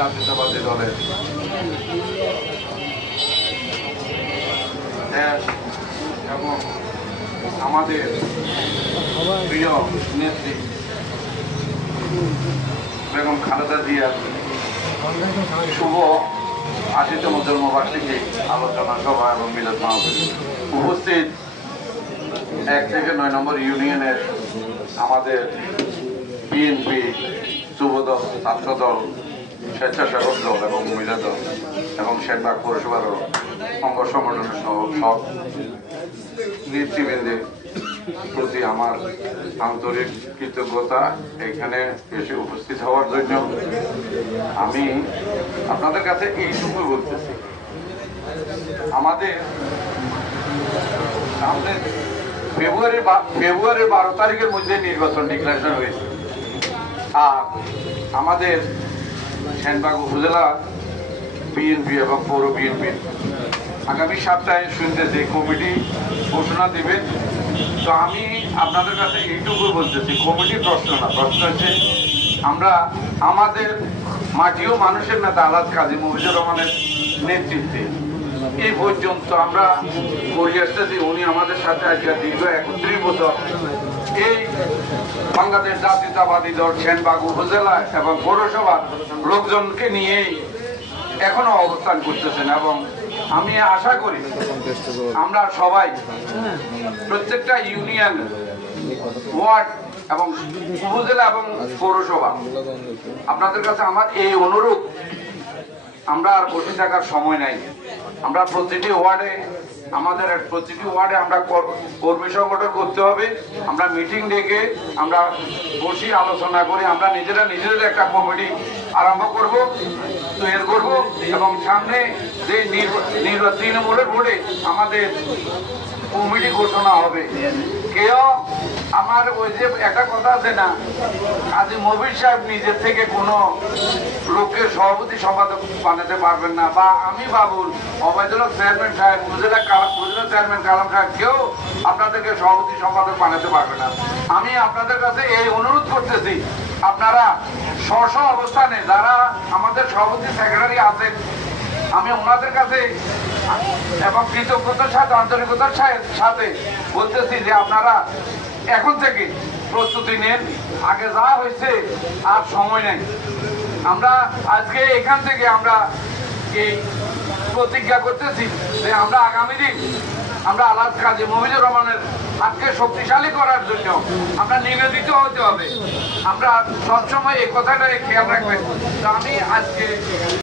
জাতীয়তাবাদী দলের দেশ এবং আমাদের প্রিয় নেত্রী বেগম খালেদা জিয়ার শুভ ৮০তম জন্মবার্ষিকী আলোচনা সভা এবং মিলাদ মাহফিল উপস্থিত ১ থেকে ৯ নম্বর ইউনিয়নের আমাদের বিএনপি যুবদল, ছাত্রদল, স্বেচ্ছাসেবক দল এবং মহিলা দল এবং সেনবাগ পৌরসভারও অঙ্গ সংগঠনের সব নেতৃবৃন্দের প্রতি আমার আন্তরিক কৃতজ্ঞতা। এখানে এসে উপস্থিত হওয়ার জন্য আমি আপনাদের কাছে এইটুকু বলতেছি, আমাদের সামনে ফেব্রুয়ারির ১২ তারিখের মধ্যে নির্বাচন ডিক্লারেশন হয়েছে। আর আমাদের সেনবাগ উপজেলা বিএনপি এবং পৌর বিএনপি আগামী সপ্তাহে শুনতে যে কমিটি ঘোষণা দেবেন। তো আমি আপনাদের কাছে এইটুকু বলতেছি, কমিটি প্রশ্ন না, প্রশ্ন হচ্ছে আমরা আমাদের মাটি ও মানুষের নেতা আলহাজ কাজী মফিজুর রহমানের নেতৃত্বে এই পর্যন্ত আমরা করে আসতেছি। উনি আমাদের সাথে আজকে দীর্ঘ ৩১ বছর এই বাংলাদেশ জাতীয়তাবাদী দল সেনবাগ উপজেলা এবং পৌরসভার লোকজনকে নিয়েই এখনো অবস্থান করতেছেন। এবং আমি আশা করি আমরা সবাই প্রত্যেকটা ইউনিয়ন, ওয়ার্ড এবং উপজেলা এবং পৌরসভা আপনাদের কাছে আমার এই অনুরোধ, আমরা আর বসে থাকার সময় নাই। আমরা প্রতিটি ওয়ার্ডে আমরা কর্মী সংগঠন করতে হবে। আমরা মিটিং ডেকে আমরা বসি আলোচনা করে আমরা নিজেদের একটা কমিটি আরম্ভ করব, তৈরি করব এবং সামনে যে তৃণমূলের ভোটে আমাদের কমিটি ঘোষণা হবে। কেউ আমার ওই যে একটা কথা আছে না, কাজী মবির সাহেব নিজের থেকে কোনো লোককে সভাপতি সম্পাদক বানাতে পারবেন না, বা আমি বাবুল, অবায়দুল চেয়ারম্যান সাহেব, উপজেলা চেয়ারম্যান কালাম সাহেব, কেউ আপনাদেরকে সভাপতি সম্পাদক বানাতে পারবে না। আমি আপনাদের কাছে এই অনুরোধ করতেছি, আপনারা স্ব অবস্থানে যারা আমাদের সভাপতি সেক্রেটারি আছেন, আমি ওনাদের কাছে এবং কৃতজ্ঞতার সাথে আন্তরিকতার সাথে বলতেছি যে আপনারা এখন থেকে প্রস্তুতি নেন। আগে যা হয়েছে আর সময় নেই। আমরা আজকে এখান থেকে আমরা এই প্রতিজ্ঞা করতেছি যে আমরা আগামী দিন আমরা আলহাজ কাজী মফিজুর রহমানের হাতকে শক্তিশালী করার জন্য আমরা নিবেদিত হতে হবে। আমরা সবসময় এই কথাটাই খেয়াল রাখবেন। আমি আজকে